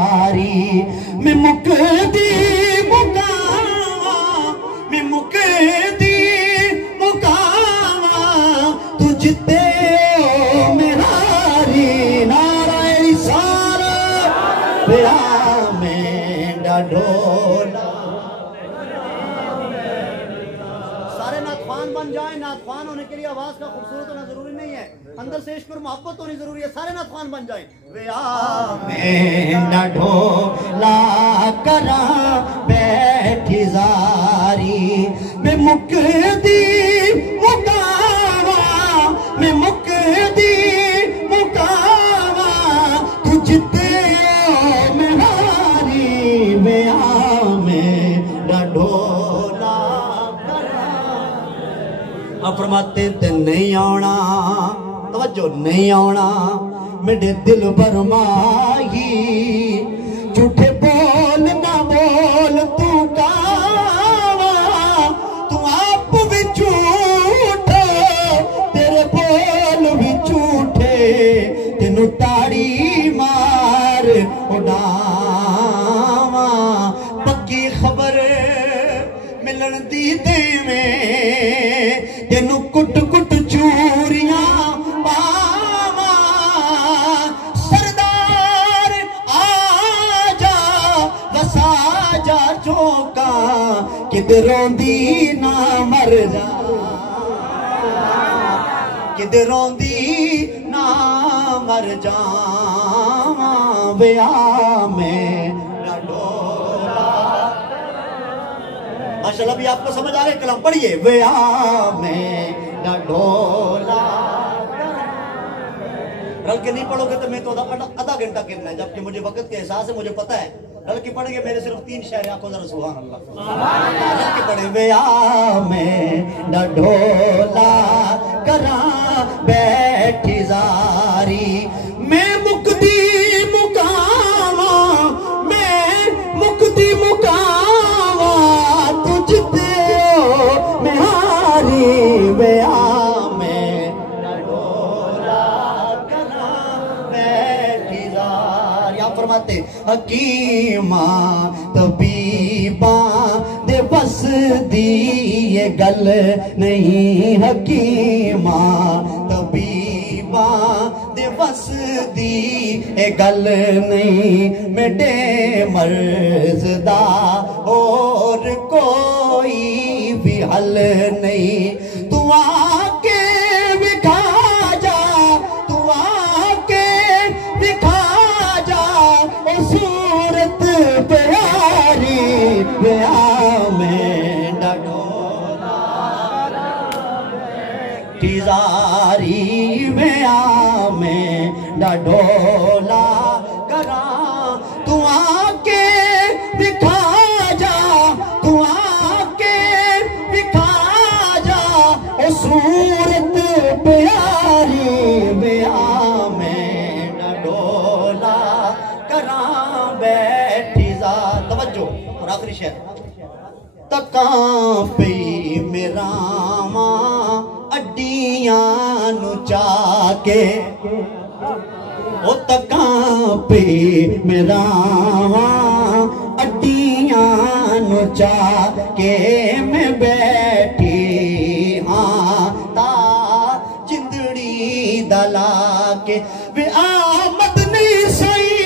मैं मुकदी मुकावा, मैं मुकदी मुकावा, तू जिते ओ मेहारी नाराए रिसाल बेआ में ढोला। सारे नातखान बन जाए। नातखान होने के लिए आवाज का खूबसूरत होना जरूरी नहीं है, अंदर से इश्क और मोहब्बत होनी जरूरी है। सारे नातखान बन जाए। मैं ढोला करा बैठी जारी, मैं मुकदी मुकावा, मैं मुकदी मुकावा, तू जिते मेहारी मैं ढोला करा। अब फरमाते ते नहीं आना, तवज्जो नहीं आना मेरे दिल बरमाही, झूठे बोल ना बोल तू कावा, तू आप भी झूठा तेरे बोल भी झूठे, तेनू ताड़ी मार उड़ावा। पक्की खबर मिलन दी देवे, तेनू कुट कुट चूरियां पावा। सरदार आजा वसा जा चौका, किधरों दी ना मर जा, किधरों दी ना मर जा। बेआ में माशाल्लाह भी आपको समझ आ गए कलाम पढ़िए। बेआ में ढोला रल के नहीं पढ़ोगे तो मैं तो आधा घंटा गिरना है, जबकि मुझे वक्त के एहसास है, मुझे पता है। रल के पढ़ेंगे मेरे सिर्फ 3 शेर, आंखों जरा सुभान अल्लाह। रल के पढ़े बेआ में ढोला करा बैठी जारी, मैं मुकदी मुकावा, मैं मुकदी मुकावा, तुझते मेहारी बेआ में ढोला करा बैठी जारी। आप फरमाते हकीमा तबीबा दे बस दी ये गल नहीं, हकीमा तबीबा दे बस दी ये गल नहीं, मेरे मर्ज़दा और कोई भी हल नहीं। तू आके विखा जा, तू आके विखा जा, ओ सूरत प्यारी बेआ में ढोला जारी, बेआ में ढोला करा। तू आके विखा जा, तू आके विखा जा, ओ सूरत प्यारी बेआ में ढोला करा बैठी जा। तवज्जो और आखिरी शेर। तकां पई मेरा मां अड्डियां नु चाके, ओ तकां पे मेरा अड्डियां नु चाके, मैं बैठी हाँ ता जिंदड़ी दला के। वे आमद नहीं सही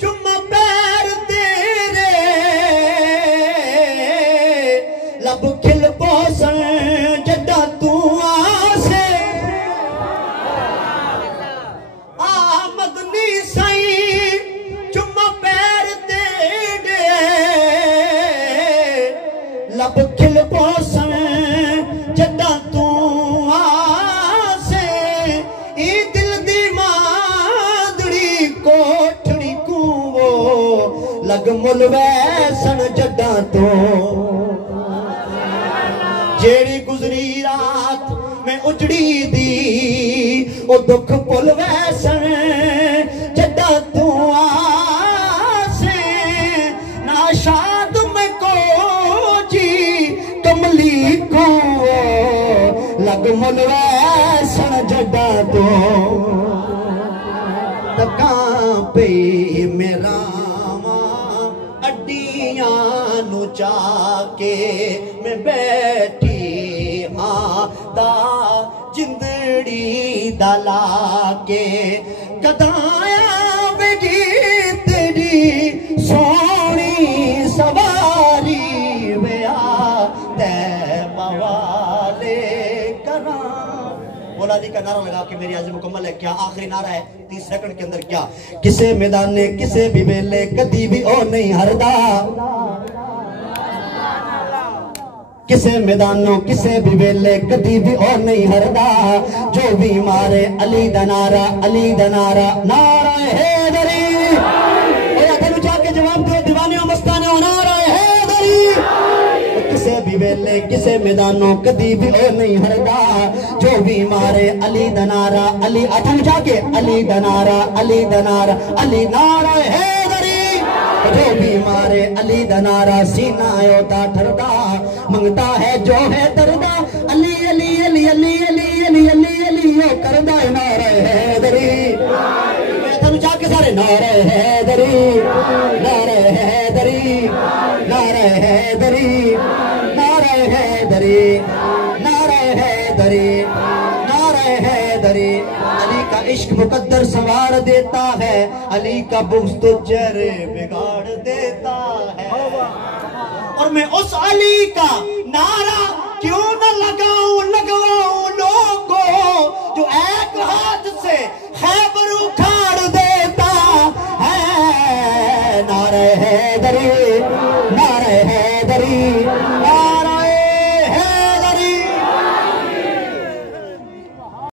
चुम्मा पैर तेरे, लब खिल पोसन जड्डा तू आसे। आमद नहीं सही चुम्मा पैर तेरे, लब खिल पोसन जड्डा तू आसे। ई दिल दी मादड़ी कोठड़ी को वो लग मुल वैसन जड्डा तो, जेड़ी गुजरी रात में उजड़ी दी, ओ दुख पुल वैसन जड्डा तू आसे। ना शाद में को जी कमली को लग मुल वैसन जड्डा तो, तकां पे मेरा बैठी हाँ दा जिंदड़ी दला के कदाया बेगी तेरी सोनी सवारी वेया ते मवाले करा। मौलादी का नारा लगा के मेरी आज मुकम्मल है। क्या आखिरी नारा है 30 सेकंड के अंदर। क्या किसे मैदाने किसे भी वेले कदी भी ओ नहीं हरदा, किसे मैदानों किसे भी वेले कदी भी और नहीं हरदा, जो भी मारे अली दनारा नारा हैदरी। तेन जाके जवाब दे दीवाने मस्ताने नारा हैदरी। किसे भी वेले किसे मैदानों कदी भी और नहीं हरदा, जो भी मारे अली दनारा अली अठन जाके अली दनारा अली नारा हैदरी। जो भी मारे अली दनारा सीना योता ठरदा, मंगता है जो है दरदा अली अली अली अली अली अली अली अली यो करदा नारे हैदरी। तुम जाके सारे नारे हैदरी नारे हैदरी नारे हैदरी नारे हैदरी नारे हैदरी नारे हैदरी। अली का इश्क मुकद्दर संवार देता है, अली का बुग़्ज़ तो चेहरे बिगाड़ देता है। और मैं उस अली का नारा क्यों न लगवाऊं लोगों, जो एक हाथ से खैबर उखाड़